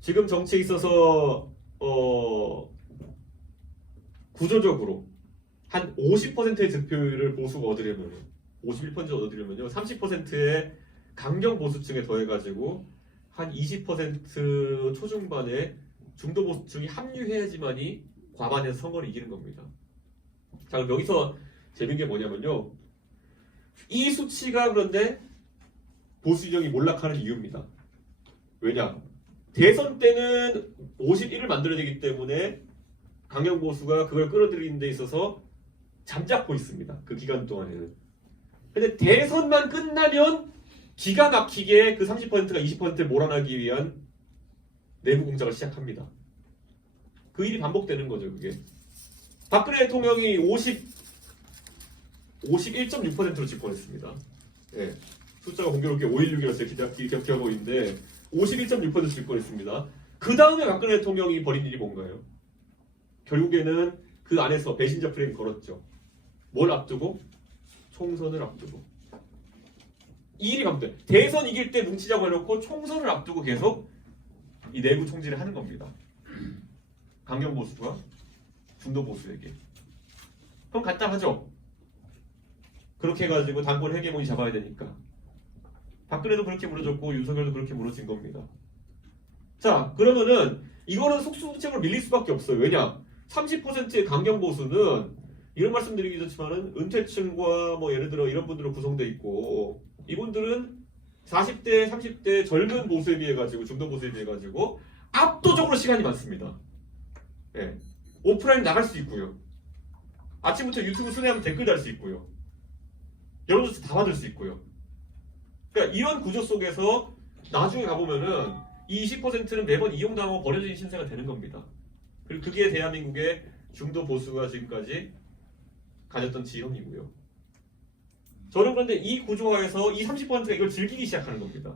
지금 정치에 있어서 구조적으로 한 50%의 득표율을 보수가 얻으려면 51% 얻으려면요 30%의 강경 보수층에 더해가지고 한 20% 초중반의 중도 보수층이 합류해야지만이 과반에서 선거를 이기는 겁니다. 자, 그럼 여기서 재밌는 게 뭐냐면요, 이 수치가 그런데 보수 진영이 몰락하는 이유입니다. 왜냐? 대선 때는 51을 만들어내기 때문에 강경 보수가 그걸 끌어들이는 데 있어서 잠잡고 있습니다. 그 기간 동안에는. 근데 대선만 끝나면 기가 막히게 그 30%가 20%를 몰아내기 위한 내부 공작을 시작합니다. 그 일이 반복되는 거죠, 그게. 박근혜 대통령이 51.6%로 집권했습니다. 예. 숫자가 공교롭게 516이라서 기억하고 있는데 51.6% 집권했습니다. 그 다음에 박근혜 대통령이 벌인 일이 뭔가요? 결국에는 그 안에서 배신자 프레임 걸었죠. 뭘 앞두고? 총선을 앞두고. 이 일이 반복돼. 대선 이길 때 뭉치자고 해놓고 총선을 앞두고 계속 이 내부 총질을 하는 겁니다. 강경 보수가 중도 보수에게. 그럼 간단하죠. 그렇게 해가지고 당권 헤게모니 잡아야 되니까. 박근혜도 그렇게 무너졌고 윤석열도 그렇게 무너진 겁니다. 자, 그러면은 이거는 속수무책으로 밀릴 수밖에 없어요. 왜냐? 30%의 강경 보수는 이런 말씀드리기 좋지만은 은퇴층과 뭐 예를 들어 이런 분들로 구성돼 있고, 이분들은 40대, 30대 젊은 보수에 비해 가지고 중도 보수에 비해 가지고 압도적으로 시간이 많습니다. 예. 오프라인 나갈 수 있고요. 아침부터 유튜브 순회하면 댓글 달 수 있고요. 여론조사 다 받을 수 있고요. 그러니까 이런 구조 속에서 나중에 가보면은 이 20%는 매번 이용당하고 버려진 신세가 되는 겁니다. 그리고 그게 대한민국의 중도 보수가 지금까지 가졌던 지형이고요. 저는 그런데 이 구조화에서 이 30%가 이걸 즐기기 시작하는 겁니다.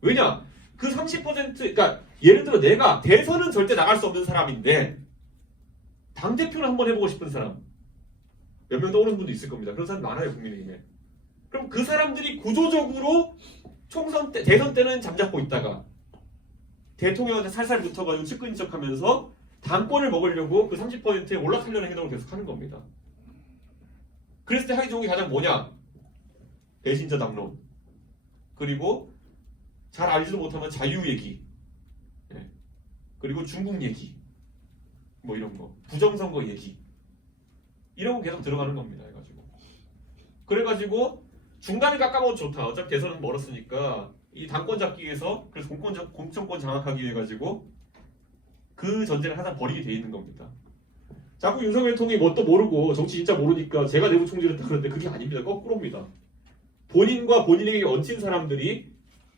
왜냐? 그 30%, 그러니까 예를 들어 내가 대선은 절대 나갈 수 없는 사람인데 당대표를 한번 해보고 싶은 사람 몇 명 떠오르는 분도 있을 겁니다. 그런 사람 많아요, 국민의힘에. 그럼 그 사람들이 구조적으로 총선 때, 대선 때는 잠잡고 있다가 대통령한테 살살 붙어가지고 측근인 척하면서 당권을 먹으려고 그 30%에 올라타려는 행동을 계속 하는 겁니다. 그랬을 때 하기 좋은 게 가장 뭐냐? 배신자 담론. 그리고 잘 알지도 못하면 자유 얘기. 네. 그리고 중국 얘기. 뭐 이런 거. 부정선거 얘기. 이런 거 계속 들어가는 겁니다. 그래가지고 중간에 깎아먹어도 좋다. 어차피 대선은 멀었으니까 이 당권 잡기 위해서, 그래서 공천권 장악하기 위해 가지고 그 전제를 항상 벌이게 돼 있는 겁니다. 자꾸 윤석열 대통령이 뭣도 모르고 정치 진짜 모르니까 제가 내부 총질했다 그러는데 그게 아닙니다. 거꾸로입니다. 본인과 본인에게 얹힌 사람들이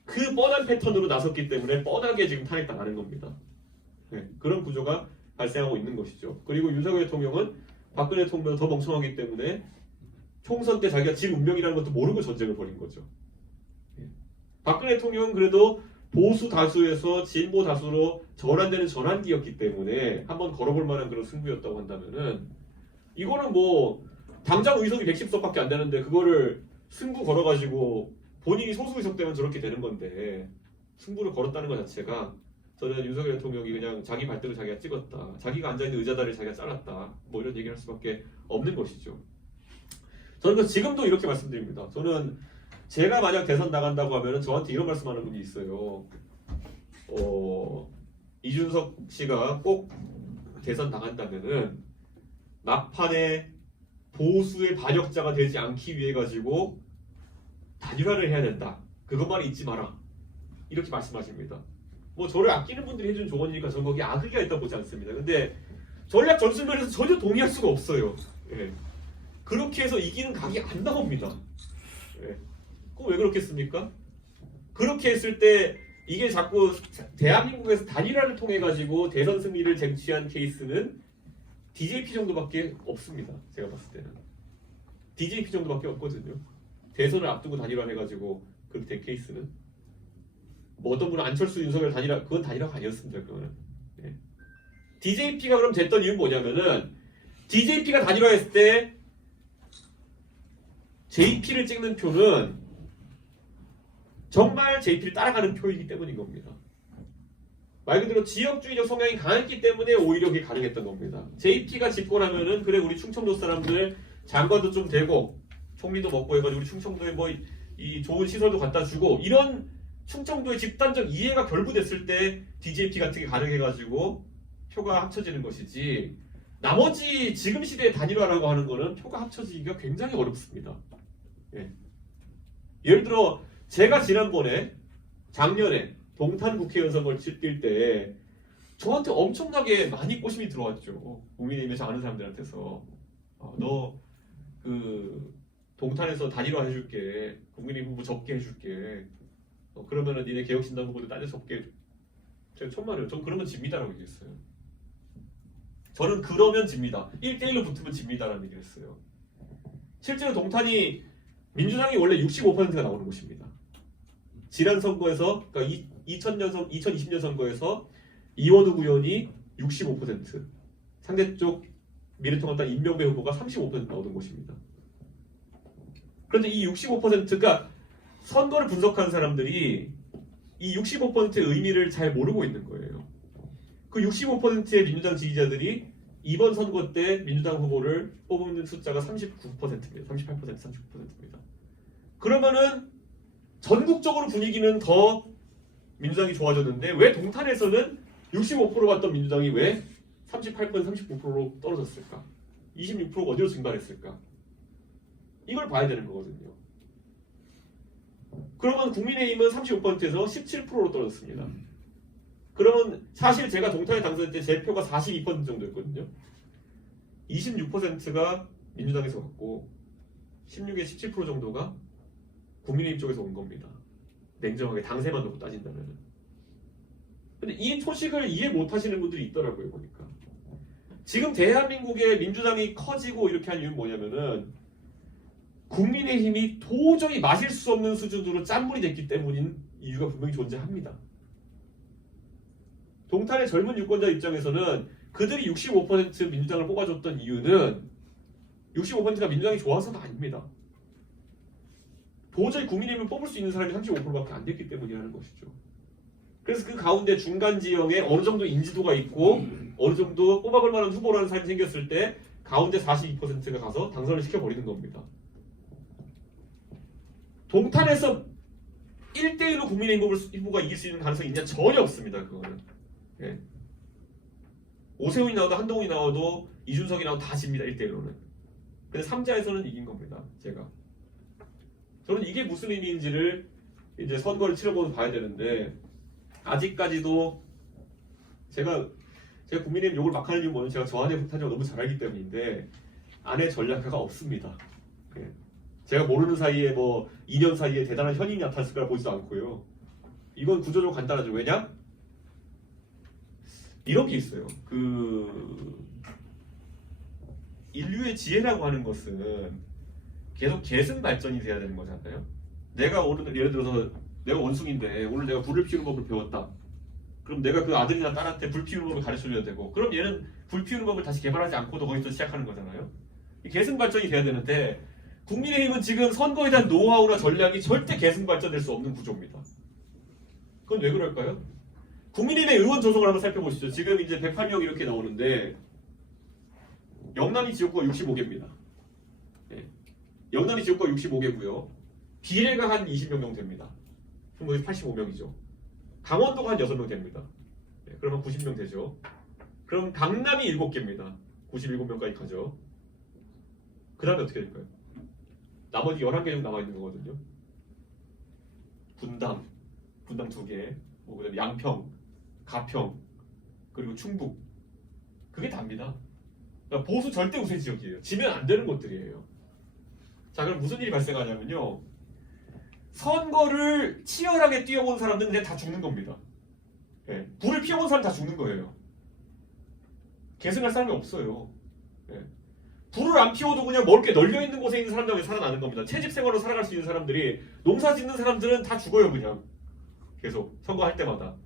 그 뻔한 패턴으로 나섰기 때문에 뻔하게 지금 탄핵당하는 겁니다. 네, 그런 구조가 발생하고 있는 것이죠. 그리고 윤석열 대통령은 박근혜 대통령보다 더 멍청하기 때문에 총선 때 자기가 진 운명이라는 것도 모르고 전쟁을 벌인 거죠. 박근혜 대통령은 그래도 보수 다수에서 진보 다수로 전환되는 전환기였기 때문에 한번 걸어볼 만한 그런 승부였다고 한다면은, 이거는 뭐 당장 의석이 110석밖에 안 되는데 그거를 승부 걸어가지고 본인이 소수 의석 되면 저렇게 되는 건데, 승부를 걸었다는 것 자체가 저는 윤석열 대통령이 그냥 자기 발등을 자기가 찍었다, 자기가 앉아있는 의자다리를 자기가 잘랐다, 뭐 이런 얘기를 할 수밖에 없는 것이죠. 저는 지금도 이렇게 말씀드립니다. 저는 제가 만약 대선 나간다고 하면 저한테 이런 말씀하는 분이 있어요. 이준석 씨가 꼭 대선 나간다면은 막판에 보수의 반역자가 되지 않기 위해 가지고 단일화를 해야 된다. 그것만 잊지 마라. 이렇게 말씀하십니다. 뭐 저를 아끼는 분들이 해준 조언이니까 저는 거기에 악의가 있다고 보지 않습니다. 근데 전략 전술면에서 전혀 동의할 수가 없어요. 예. 그렇게 해서 이기는 각이 안 나옵니다. 예. 그럼 왜 그렇겠습니까? 그렇게 했을 때 이게 자꾸 대한민국에서 단일화를 통해 가지고 대선 승리를 쟁취한 케이스는 DJP 정도밖에 없습니다. 제가 봤을 때는 DJP 정도밖에 없거든요. 대선을 앞두고 단일화 해가지고 그렇게 된 케이스는 뭐 어떤 분은 안철수, 윤석열 단일화, 그건 단일화가 아니었습니다. 그거는. 예. DJP가 그럼 됐던 이유는 뭐냐면은 DJP가 단일화했을 때 JP를 찍는 표는 정말 JP를 따라가는 표이기 때문인 겁니다. 말 그대로 지역주의적 성향이 강했기 때문에 오히려 그게 가능했던 겁니다. JP가 집권하면은 그래 우리 충청도 사람들 장관도 좀 되고 총리도 먹고 해가지고 우리 충청도에 뭐 이 좋은 시설도 갖다 주고 이런 충청도의 집단적 이해가 결부됐을 때 DJP 같은 게 가능해가지고 표가 합쳐지는 것이지 나머지 지금 시대의 단일화라고 하는 거는 표가 합쳐지기가 굉장히 어렵습니다. 예. 예를 들어 제가 작년에 동탄 국회의원 선거를 뛸 때 저한테 엄청나게 많이 꼬심이 들어왔죠. 국민의힘에서 아는 사람들한테서 너 그 동탄에서 단일화 해줄게. 국민의힘 후보 적게 해줄게. 그러면은 니네 개혁신당 후보들 딴 데서 적게 해줄게. 제가 천만에요. 전 그러면 집니다라고 얘기했어요. 저는 그러면 집니다. 1대1로 붙으면 집니다라는 얘기를 했어요. 실제로 동탄이 민주당이 원래 65%가 나오는 곳입니다. 지난 선거에서 그러니까 2020년 선거에서 이원우 의원이 65%, 상대쪽 미래통합당 임명배 후보가 35% 나오는 곳입니다. 그런데 이 65%가 선거를 분석한 사람들이 이 65%의 의미를 잘 모르고 있는 거예요. 그 65%의 민주당 지지자들이 이번 선거 때 민주당 후보를 뽑는 숫자가 39%입니다. 38%, 39%입니다. 그러면은 전국적으로 분위기는 더 민주당이 좋아졌는데 왜 동탄에서는 65% 갔던 민주당이 왜 38%, 39%로 떨어졌을까? 26%가 어디로 증발했을까? 이걸 봐야 되는 거거든요. 그러면 국민의힘은 35%에서 17%로 떨어졌습니다. 그러면 사실 제가 동탄에 당선될 때 제 표가 42% 정도였거든요. 26%가 민주당에서 갔고 16에 17% 정도가 국민의힘 쪽에서 온 겁니다. 냉정하게 당세만 놓고 따진다면. 근데 이 소식을 이해 못 하시는 분들이 있더라고요, 보니까. 지금 대한민국의 민주당이 커지고 이렇게 한 이유는 뭐냐면은 국민의힘이 도저히 마실 수 없는 수준으로 짠물이 됐기 때문인 이유가 분명히 존재합니다. 동탄의 젊은 유권자 입장에서는 그들이 65% 민주당을 뽑아줬던 이유는 65%가 민주당이 좋아서가 아닙니다. 도저히 국민의힘을 뽑을 수 있는 사람이 35%밖에 안 됐기 때문이라는 것이죠. 그래서 그 가운데 중간 지형에 어느 정도 인지도가 있고 어느 정도 뽑아볼 만한 후보라는 사람이 생겼을 때 가운데 42%가 가서 당선을 시켜버리는 겁니다. 동탄에서 1대1로 국민의힘 후보가 이길 수 있는 가능성이 있냐? 전혀 없습니다. 그거는. 예. 오세훈이 나와도 한동훈이 나와도 이준석이 나와도 다 집니다. 1대1로는. 근데 3자에서는 이긴 겁니다. 제가. 저는 이게 무슨 의미인지를 이제 선거를 치러보면 봐야 되는데 아직까지도 제가 국민의힘 욕을 막 하는 이유는 뭐냐면 제가 저 안에 북한을 너무 잘 알기 때문인데 안에 전략가가 없습니다. 예. 제가 모르는 사이에 뭐 2년 사이에 대단한 현인이 나타났을 거라 보지도 않고요. 이건 구조적으로 간단하죠. 왜냐? 이런 게 있어요. 인류의 지혜라고 하는 것은 계속 계승 발전이 돼야 되는 거잖아요. 내가 오늘 예를 들어서 내가 원숭이인데 오늘 내가 불을 피우는 법을 배웠다. 그럼 내가 그 아들이나 딸한테 불 피우는 법을 가르쳐줘야 되고 그럼 얘는 불 피우는 법을 다시 개발하지 않고도 거기서 시작하는 거잖아요. 이 계승 발전이 돼야 되는데 국민의힘은 지금 선거에 대한 노하우나 전략이 절대 계승 발전될 수 없는 구조입니다. 그건 왜 그럴까요? 국민의힘의 의원 조성을 한번 살펴보시죠. 지금 이제 108명 이렇게 나오는데 영남이 지역구가 65개입니다. 네. 영남이 지역구가 65개고요. 비례가 한 20명 정도 됩니다. 그럼 85명이죠. 강원도가 한 6명 됩니다. 네. 그러면 90명 되죠. 그럼 강남이 7개입니다. 97명까지 가죠. 그 다음에 어떻게 될까요? 나머지 11개 정도 남아있는 거거든요. 분당 2개, 그다음에 양평, 가평, 그리고 충북. 그게 답니다. 그러니까 보수 절대 우세 지역이에요. 지면 안 되는 곳들이에요. 자, 그럼 무슨 일이 발생하냐면요. 선거를 치열하게 뛰어본 사람들은 그냥 다 죽는 겁니다. 네. 불을 피워본 사람 다 죽는 거예요. 계승할 사람이 없어요. 네. 불을 안 피워도 그냥 넓게 널려있는 곳에 있는 사람들이 살아나는 겁니다. 채집 생활로 살아갈 수 있는 사람들이 농사 짓는 사람들은 다 죽어요. 그냥 계속 선거할 때마다.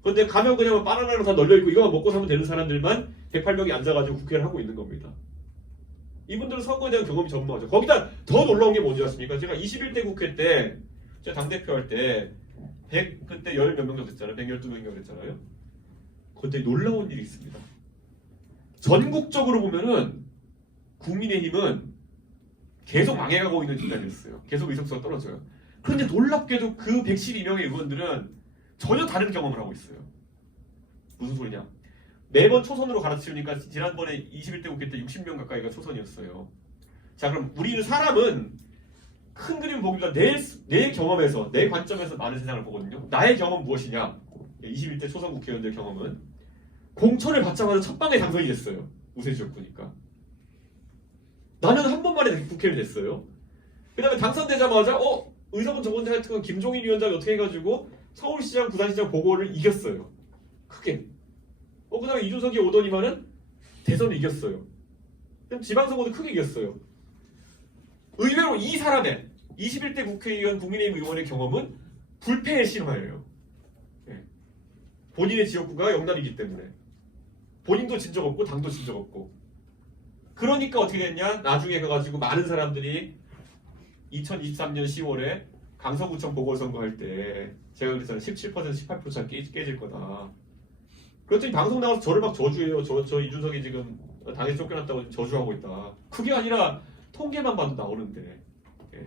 그런데 가면 그냥 바나나로 다 널려있고 이거만 먹고 사면 되는 사람들만 108명이 앉아가지고 국회를 하고 있는 겁니다. 이분들은 선거에 대한 경험이 전무하죠. 거기다 더 놀라운 게 뭔지 아십니까? 제가 21대 국회 때 제가 당대표 할 때 100 그때 10몇 명 정도 됐잖아요. 112명 그랬잖아요. 그때 놀라운 일이 있습니다. 전국적으로 보면은 국민의힘은 계속 망해가고 있는 집단이었어요. 계속 의석수가 떨어져요. 그런데 놀랍게도 그 112명의 의원들은 전혀 다른 경험을 하고 있어요. 무슨 소리냐? 매번 초선으로 갈아치우니까 지난번에 21대 국회 때 60명 가까이가 초선이었어요. 자, 그럼 우리는 사람은 큰 그림 보기보다 내 경험에서, 내 관점에서 많은 세상을 보거든요. 나의 경험은 무엇이냐? 21대 초선 국회의원들 경험은 공천을 받자마자 첫 방에 당선이 됐어요. 우세 지역구니까. 나는 한 번만에 국회의원이 됐어요. 그 다음에 당선되자마자 의석은 적은데 하여튼 김종인 위원장이 어떻게 해가지고 서울시장, 부산시장 보궐을 이겼어요. 크게. 그 다음에 이준석이 오더니만은 대선을 이겼어요. 지방선거도 크게 이겼어요. 의외로 이 사람의 21대 국회의원 국민의힘 의원의 경험은 불패의 신화예요. 예. 본인의 지역구가 영남이기 때문에 본인도 진 적 없고 당도 진 적 없고 그러니까 어떻게 됐냐? 나중에 가가지고 많은 사람들이 2023년 10월에 강서구청 보궐선거할 때 제가 그랬잖아요. 17% 18% 깨질 거다. 그랬더니 방송 나와서 저를 막 저주해요. 저 이준석이 지금 당에서 쫓겨났다고 저주하고 있다. 그게 아니라 통계만 봐도 나오는데. 예.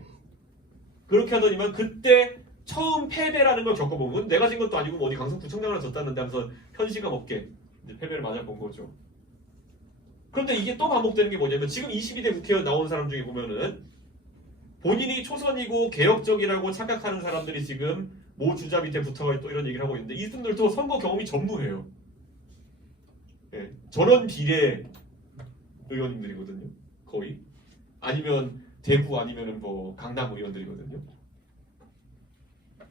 그렇게 하더니만 그때 처음 패배라는 걸 겪어보면 내가 진 것도 아니고 어디 강서구청장을 졌다는데 하면서 현시감 없게 이제 패배를 맞아본 거죠. 그런데 이게 또 반복되는 게 뭐냐면 지금 22대 국회의원 나온 사람 중에 보면은 본인이 초선이고 개혁적이라고 착각하는 사람들이 지금 모 주자 밑에 붙어가 또 이런 얘기를 하고 있는데 이분들도 선거 경험이 전무해요. 예, 저런 비례 의원님들이거든요. 거의. 아니면 대구 아니면은 뭐 강남 의원들이거든요.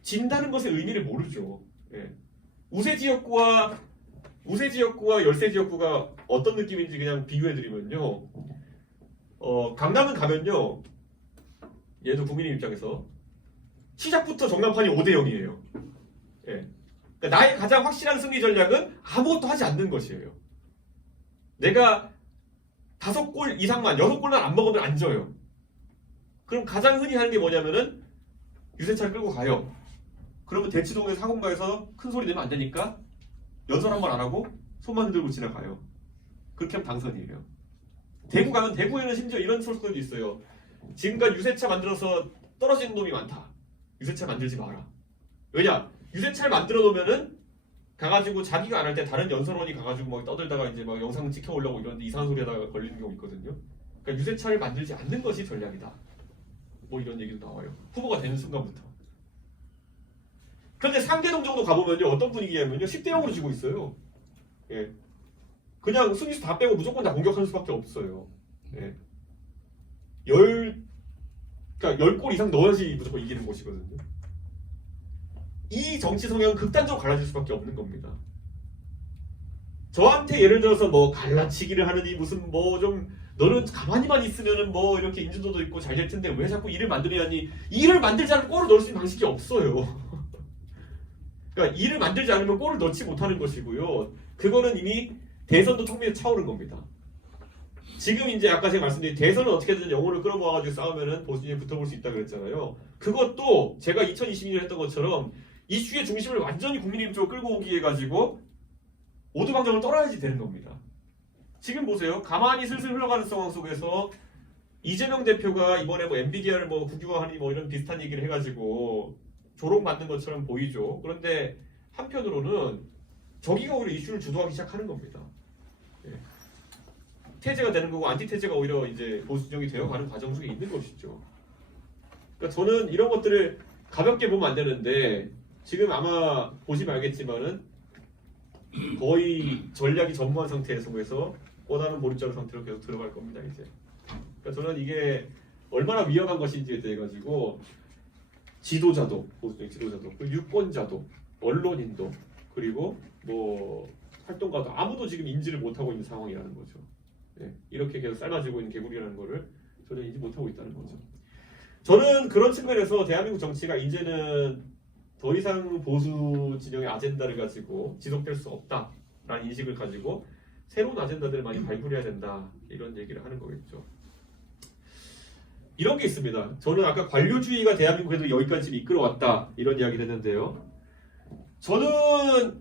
진다는 것의 의미를 모르죠. 예. 우세 지역구와 열세 지역구가 어떤 느낌인지 그냥 비교해드리면요. 강남은 가면요. 얘도 국민의 입장에서 시작부터 정남판이 5대 0이에요. 예. 그러니까 나의 가장 확실한 승리 전략은 아무것도 하지 않는 것이에요. 내가 5골 이상만 6골만 안 먹으면 안 져요. 그럼 가장 흔히 하는 게 뭐냐면은 유세차를 끌고 가요. 그러면 대치동에서 사공가에서 큰 소리 내면 안 되니까 연설 한 번 안 하고 손만 들고 지나가요. 그렇게 하면 당선이에요. 대구 가면 대구에는 심지어 이런 소설도 있어요. 지금까지 유세차 만들어서 떨어지는 놈이 많다. 유세차 만들지 마라. 왜냐? 유세차를 만들어 놓으면은 가가지고 자기가 안 할 때 다른 연설원이 가가지고 막 떠들다가 이제 막 영상 찍혀 올라오고 이러는데 이상한 소리 하다가 걸리는 경우 있거든요. 그러니까 유세차를 만들지 않는 것이 전략이다. 뭐 이런 얘기도 나와요. 후보가 되는 순간부터. 그런데 상계동 정도 가보면요. 어떤 분위기냐면요. 10대 0으로 지고 있어요. 예. 그냥 수비수 다 빼고 무조건 다 공격하는 수밖에 없어요. 예. 그러니까 10골 이상 넣어야지 무조건 이기는 것이거든요. 이 정치 성향은 극단적으로 갈라질 수밖에 없는 겁니다. 저한테 예를 들어서 뭐 갈라치기를 하느니 무슨 뭐 좀 너는 가만히만 있으면은 뭐 이렇게 인지도도 있고 잘 될 텐데 왜 자꾸 일을 만들려니? 일을 만들지 않으면 골을 넣을 수 있는 방식이 없어요. 그러니까 일을 만들지 않으면 골을 넣지 못하는 것이고요. 그거는 이미 대선도 턱 위에 차오른 겁니다. 지금 이제 아까 제가 말씀드린 대선은 어떻게든 영혼을 끌어모아가지고 싸우면은 보수진에 붙어볼 수 있다 그랬잖아요. 그것도 제가 2022년에 했던 것처럼 이슈의 중심을 완전히 국민의힘 쪽으로 끌고 오기 위해 가지고 오두방정을 떨어야지 되는 겁니다. 지금 보세요. 가만히 슬슬 흘러가는 상황 속에서 이재명 대표가 이번에 뭐 엔비디아를 뭐 국유화하니 뭐 이런 비슷한 얘기를 해가지고 조롱받는 것처럼 보이죠. 그런데 한편으로는 저기가 오히려 이슈를 주도하기 시작하는 겁니다. 예. 태제가 되는 거고 안티태제가 오히려 이제 보수정이 되어가는 과정 속에 있는 것이죠. 그러니까 저는 이런 것들을 가볍게 보면 안 되는데 지금 아마 보시면 알겠지만은 거의 전략이 전무한 상태의 속에서 꼬다는 보릿자루 상태로 계속 들어갈 겁니다. 이제. 그러니까 저는 이게 얼마나 위험한 것인지에 대해 가지고 지도자도 보수적 지도자도 그리고 유권자도 언론인도 그리고 뭐 활동가도 아무도 지금 인지를 못하고 있는 상황이라는 거죠. 네, 이렇게 계속 삶아지고 있는 개구리라는 거를 전혀 인지 못하고 있다는 거죠. 저는 그런 측면에서 대한민국 정치가 이제는 더 이상 보수 진영의 아젠다를 가지고 지속될 수 없다라는 인식을 가지고 새로운 아젠다들을 많이 발굴해야 된다 이런 얘기를 하는 거겠죠. 이런 게 있습니다. 저는 아까 관료주의가 대한민국에도 여기까지 이끌어왔다 이런 이야기를 했는데요. 저는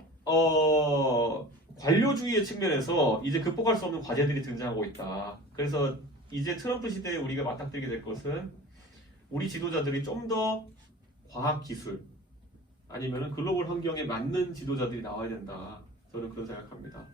관료주의의 측면에서 이제 극복할 수 없는 과제들이 등장하고 있다. 그래서 이제 트럼프 시대에 우리가 맞닥뜨리게 될 것은 우리 지도자들이 좀 더 과학기술 아니면 글로벌 환경에 맞는 지도자들이 나와야 된다. 저는 그런 생각합니다.